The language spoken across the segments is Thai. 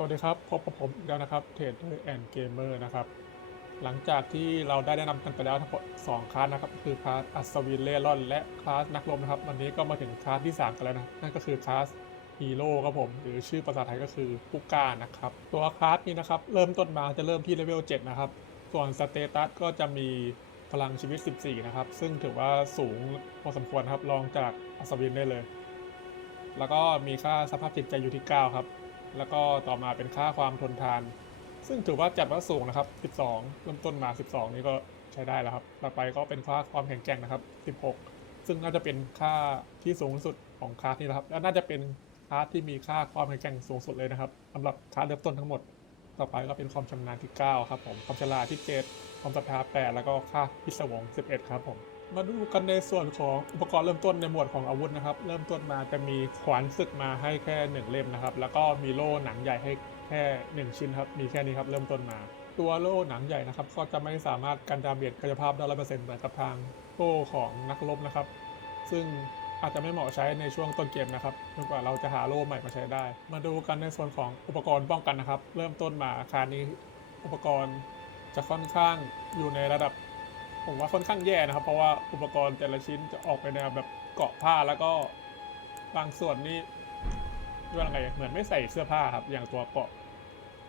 สวัสดีครับพบกับผมอีกแล้วนะครับเทรดเดอร์แอนด์เกมเมอร์นะครับ หลังจากที่เราได้แนะนำกันไปแล้วทั้งหมด2คลาสนะครับ คือคลาสอัศวินเล่ร่อนและคลาสนักรบนะครับ วันนี้ก็มาถึงคลาสที่ 3 กันแล้วนะ นั่นก็คือคลาสฮีโร่ครับผม หรือชื่อภาษาไทยก็คือผู้กล้านะครับ ตัวคลาสนี้นะครับ เริ่มต้นมาจะเริ่มที่เลเวล 7 นะครับ ส่วนสเตตัสก็จะมีพลังชีวิต 14 นะครับ ซึ่งถือว่าสูงพอสมควรครับรองจากอัศวินได้เลย แล้วก็มีค่าสภาพจิตใจอยู่ที่ 9 ครับ แล้วก็ต่อมาเป็นค่าความทนทาน ซึ่งถือว่าจัดว่าสูงนะครับ 12เริ่มต้นมา 12 นี่ก็ใช้ได้แล้วครับ ต่อไปก็เป็นค่าความแข็งแกร่งนะครับ 16 ซึ่งน่าจะเป็นค่าที่สูงที่สุดของคลาสนี้นะครับ และน่าจะเป็นคลาสที่มีค่าความแข็งแกร่งสูงสุดเลยนะครับสำหรับคลาสเริ่มต้นทั้งหมด ต่อไปก็เป็นความชำนาญที่ 9 ครับผม ความฉลาดที่ 7 ความศรัทธา 8 แล้วก็ค่าพิศวง 11 ครับผม มาดูกันในส่วนของอุปกรณ์เริ่มต้นในหมวดของอาวุธนะครับ เริ่มต้นมาจะมีขวานศึกมาให้แค่หนึ่งเล่มนะครับ แล้วก็มีโล่หนังใหญ่ให้แค่หนึ่งชิ้นครับ มีแค่นี้ครับ เริ่มต้นมา ตัวโล่หนังใหญ่นะครับ ก็จะไม่สามารถกันดาเมจกายภาพได้ร้อยเปอร์เซ็นต์เหมือนกับทางโล่ของนักรบนะครับ ซึ่งอาจจะไม่เหมาะใช้ในช่วงต้นเกมนะครับจนกว่าเราจะหาโล่ใหม่มาใช้ได้ มาดูกันในส่วนของอุปกรณ์ป้องกันนะครับ เริ่มต้นมาคานี้อุปกรณ์จะค่อนข้างอยู่ในระดับ ผมว่าค่อนข้างแย่นะครับ เพราะว่าอุปกรณ์แต่ละชิ้นจะออกไปแนวแบบเกาะผ้าแล้วก็บางส่วนนี่เรียกว่าไงเหมือนไม่ใส่เสื้อผ้าครับ อย่างตัวเกาะ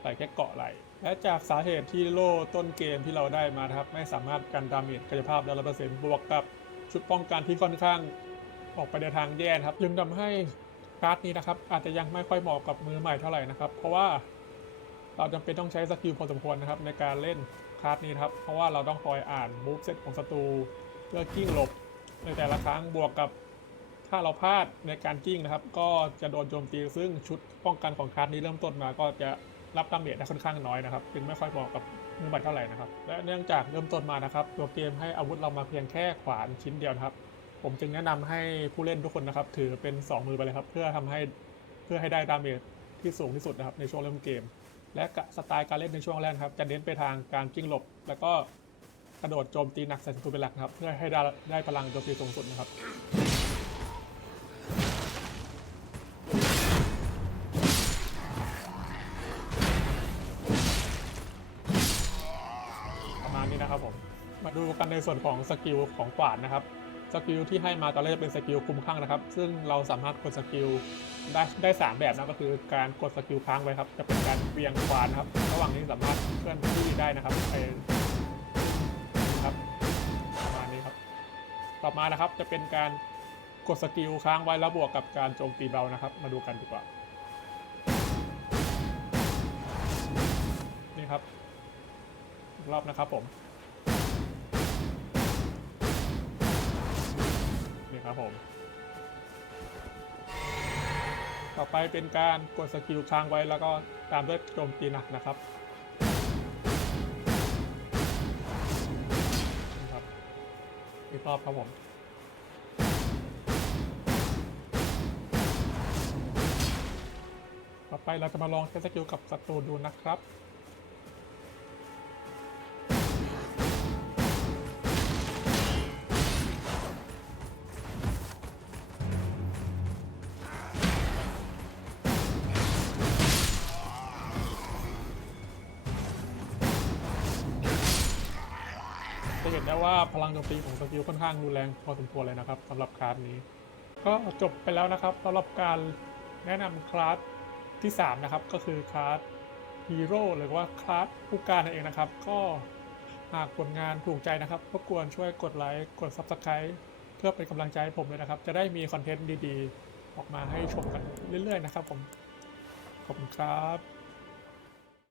ใส่แค่เกาะไหลและจากสาเหตุที่โล่ต้นเกมที่เราได้มานะครับ ไม่สามารถกันดาเมจกายภาพได้ร้อยเปอร์เซ็นต์บวกกับชุดป้องกันที่ค่อนข้างออกไปในทางแย่นครับจึงทำให้การ์ดนี้นะครับ อาจจะยังไม่ค่อยเหมาะกับมือใหม่เท่าไหร่นะครับ เพราะว่า เราจำเป็นต้องใช้สกิลพอสมควรนะครับในการเล่นคลาสนี้ครับ เพราะว่าเราต้องคอยอ่านมูฟเซตของศัตรูเพื่อกิ้งหลบในแต่ละครั้งบวกกับถ้าเราพลาดในการกิ้งนะครับ ก็จะโดนโจมตีซึ่งชุดป้องกันของคลาสนี้เริ่มต้นมา ก็จะรับดาเมจได้ค่อนข้างน้อยนะครับจึงไม่ค่อยเหมาะกับมือใหม่เท่าไหร่นะครับและเนื่องจากเริ่มต้นมานะครับ ตัวเกมให้อาวุธเรามาเพียงแค่ขวานชิ้นเดียวครับ ผมจึงแนะนำให้ผู้เล่นทุกคนนะครับ ถือเป็น 2 มือไปเลยครับ เพื่อทำให้เพื่อให้ได้ดาเมจที่สูงที่สุดนะครับในช่วงเริ่มเกม และสไตล์การเล่นในช่วงแรกครับ จะเน้นไปทางการกิ้งหลบ แล้วก็กระโดดโจมตีหนักใส่ศัตรูเป็นหลักครับ เพื่อให้ได้ได้พลังโจมตีสูงสุดนะครับประมาณนี้นะครับผมมาดูกันในส่วนของสกิลของกวาดนะครับ สกิลที่ให้มาตอนแรกจะเป็นสกิลคุมข้างนะครับ ซึ่งเราสามารถกดสกิลได้ได้สามแบบนะก็คือการกดสกิลค้างไว้ครับ จะเป็นการเบี่ยงขวานครับ ระหว่างนี้สามารถเคลื่อนที่ได้นะครับไปครับประมาณนี้ครับ ต่อมานะครับจะเป็นการกดสกิลค้างไว้แล้วบวกกับการโจมตีเบานะครับ มาดูกันดีกว่านี่ครับรอบนะครับผม ผมต่อไปเป็นการกดสกิลค้างไว้แล้วก็ตามด้วยโจมตีหนักนะครับนี่ครับอีกรอบครับผมต่อไปเราจะมาลองใช้สกิลกับศัตรูดูนะครับ ได้ว่าพลังโจมตีของสกิลค่อนข้างรุนแรงพอสมควรเลยนะครับสำหรับคลาสนี้ ก็จบไปแล้วนะครับสำหรับการแนะนำคลาสที่ 3 นะครับ ก็คือคลาสฮีโร่หรือว่าคลาสผู้การนั่นเองนะครับ ก็หากผลงานถูกใจนะครับรบกวนช่วยกดไลค์กด Subscribe เพื่อเป็นกำลังใจให้ผมด้วยนะครับ จะได้มีคอนเทนต์ดีๆ ออกมาให้ชมกันเรื่อยๆนะครับผมขอบคุณครับ